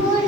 Good.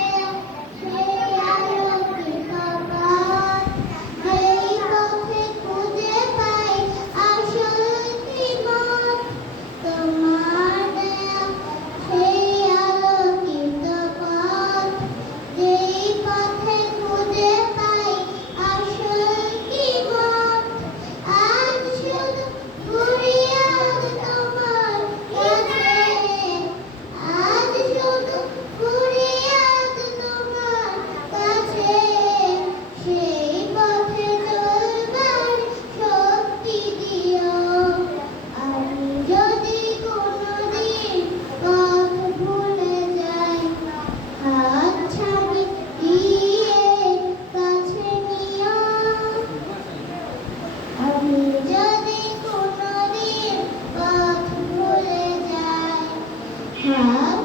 嗯。